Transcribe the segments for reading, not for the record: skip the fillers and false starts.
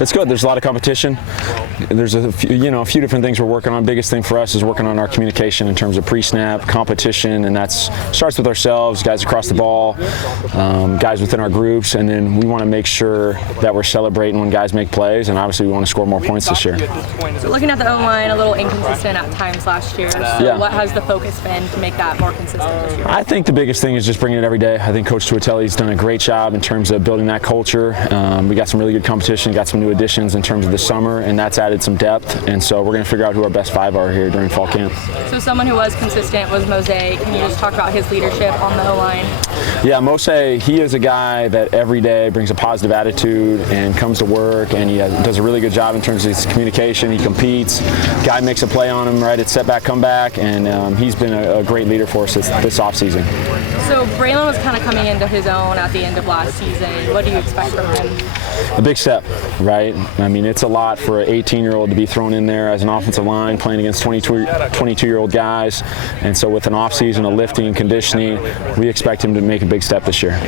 It's good. There's a lot of competition. There's a few different things we're working on. Biggest thing for us is working on our communication in terms of pre-snap competition, and that starts with ourselves, guys across the ball, guys within our groups, and then we want to make sure that we're celebrating when guys make plays, and obviously we want to score more points this year. So looking at the O-line, a little inconsistent at times last year. So what has the focus been to make that more consistent this year? I think the biggest thing is just bringing it every day. I think Coach Tuatelli's done a great job in terms of building that culture. We got some really good competition, got some new additions in terms of the summer, and that's added some depth, and so we're going to figure out who our best 5 are here during fall camp. So someone who was consistent was Mose. Can you just talk about his leadership on the O-line? Yeah, Mose, he is a guy that every day brings a positive attitude and comes to work, and he does a really good job in terms of his communication. He competes. Guy makes a play on him, right? It's setback, comeback, and he's been a great leader for us this offseason. So Braylon was kind of coming into his own at the end of last season. What do you expect from him? A big step, right? I mean, it's a lot for an 18-year-old to be thrown in there as an offensive line playing against 22-year-old guys. And so with an offseason of lifting and conditioning, we expect him to make a big step this year.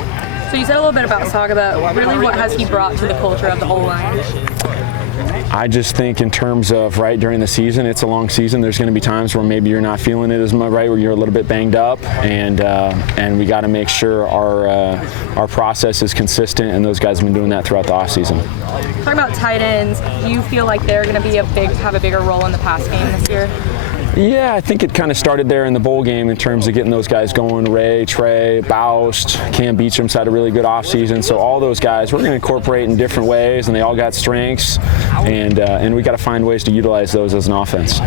So you said a little bit about Saga, but really what has he brought to the culture of the O-line? I just think in terms of, right, during the season, it's a long season. There's going to be times where maybe you're not feeling it as much, right, where you're a little bit banged up, and we got to make sure our process is consistent, and those guys have been doing that throughout the offseason. Talking about tight ends, do you feel like they're going to have a bigger role in the pass game this year? Yeah, I think it kind of started there in the bowl game in terms of getting those guys going. Ray, Trey, Baust, Cam Beecham's had a really good offseason. So all those guys, we're going to incorporate in different ways, and they all got strengths, and we got to find ways to utilize those as an offense.